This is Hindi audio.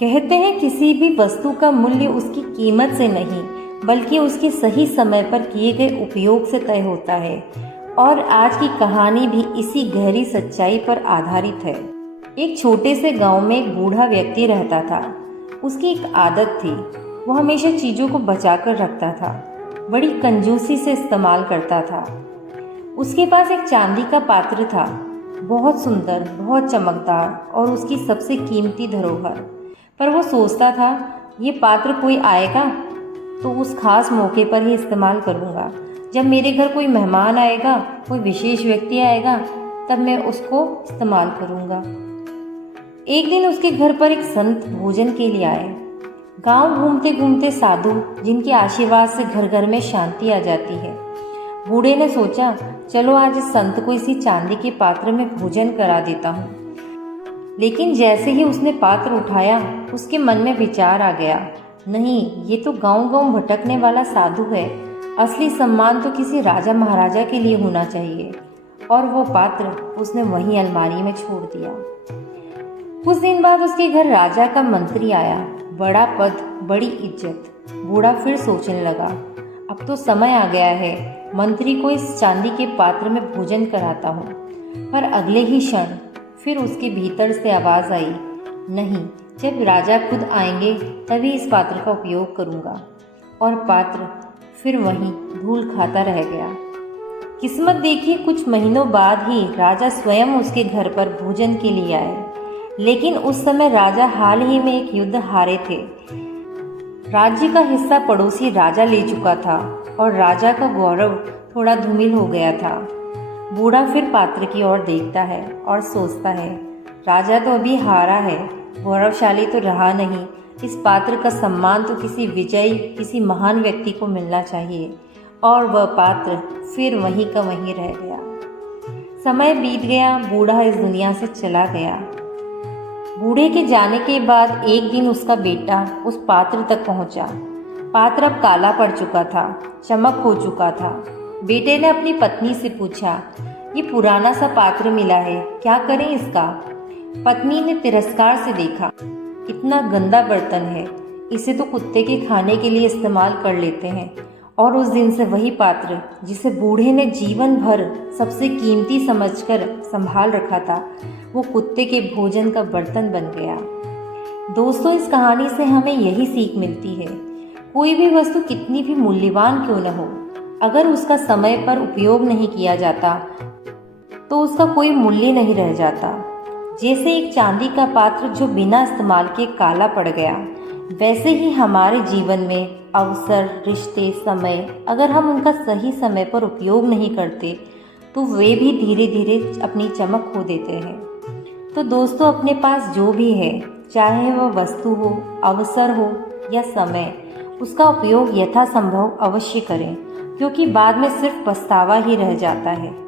कहते हैं किसी भी वस्तु का मूल्य उसकी कीमत से नहीं बल्कि उसके सही समय पर किए गए उपयोग से तय होता है। और आज की कहानी भी इसी गहरी सच्चाई पर आधारित है। एक छोटे से गांव में एक बूढ़ा व्यक्ति रहता था। उसकी एक आदत थी, वो हमेशा चीज़ों को बचा कर रखता था, बड़ी कंजूसी से इस्तेमाल करता था। उसके पास एक चांदी का पात्र था, बहुत सुंदर, बहुत चमकदार और उसकी सबसे कीमती धरोहर। पर वो सोचता था, ये पात्र कोई आएगा तो उस खास मौके पर ही इस्तेमाल करूँगा। जब मेरे घर कोई मेहमान आएगा, कोई विशेष व्यक्ति आएगा, तब मैं उसको इस्तेमाल करूँगा। एक दिन उसके घर पर एक संत भोजन के लिए आए। गांव घूमते घूमते साधु, जिनके आशीर्वाद से घर घर में शांति आ जाती है। बूढ़े ने सोचा, चलो आज इस संत को इसी चांदी के पात्र में भोजन करा देता हूँ। लेकिन जैसे ही उसने पात्र उठाया, उसके मन में विचार आ गया, नहीं, ये तो गांव गांव भटकने वाला साधु है। असली सम्मान तो किसी राजा महाराजा के लिए होना चाहिए। और वो पात्र उसने वहीं अलमारी में छोड़ दिया। कुछ दिन बाद उसके घर राजा का मंत्री आया। बड़ा पद, बड़ी इज्जत। बूढ़ा फिर सोचने लगा, अब तो समय आ गया है, मंत्री को इस चांदी के पात्र में भोजन कराता हूँ। पर अगले ही क्षण फिर उसके भीतर से आवाज़ आई, नहीं, जब राजा खुद आएंगे तभी इस पात्र का उपयोग करूँगा। और पात्र फिर वहीं धूल खाता रह गया। किस्मत देखिए, कुछ महीनों बाद ही राजा स्वयं उसके घर पर भोजन के लिए आए। लेकिन उस समय राजा हाल ही में एक युद्ध हारे थे। राज्य का हिस्सा पड़ोसी राजा ले चुका था और राजा का गौरव थोड़ा धूमिल हो गया था। बूढ़ा फिर पात्र की ओर देखता है और सोचता है, राजा तो अभी हारा है, गौरवशाली तो रहा नहीं। इस पात्र का सम्मान तो किसी विजयी, किसी महान व्यक्ति को मिलना चाहिए। और वह पात्र फिर वहीं का वहीं रह गया। समय बीत गया, बूढ़ा इस दुनिया से चला गया। बूढ़े के जाने के बाद एक दिन उसका बेटा उस पात्र तक पहुंचा। पात्र अब काला पड़ चुका था, चमक हो चुका था। बेटे ने अपनी पत्नी से पूछा, ये पुराना सा पात्र मिला है, क्या करें इसका? पत्नी ने तिरस्कार से देखा, इतना गंदा बर्तन है, इसे तो कुत्ते के खाने के लिए इस्तेमाल कर लेते हैं। और उस दिन से वही पात्र, जिसे बूढ़े ने जीवन भर सबसे कीमती समझकर संभाल रखा था, वो कुत्ते के भोजन का बर्तन बन गया। दोस्तों, इस कहानी से हमें यही सीख मिलती है, कोई भी वस्तु कितनी भी मूल्यवान क्यों न हो, अगर उसका समय पर उपयोग नहीं किया जाता तो उसका कोई मूल्य नहीं रह जाता। जैसे एक चांदी का पात्र जो बिना इस्तेमाल के काला पड़ गया, वैसे ही हमारे जीवन में अवसर, रिश्ते, समय, अगर हम उनका सही समय पर उपयोग नहीं करते तो वे भी धीरे धीरे अपनी चमक खो देते हैं। तो दोस्तों, अपने पास जो भी है, चाहे वह वस्तु हो, अवसर हो या समय, उसका उपयोग यथासंभव अवश्य करें, क्योंकि बाद में सिर्फ पछतावा ही रह जाता है।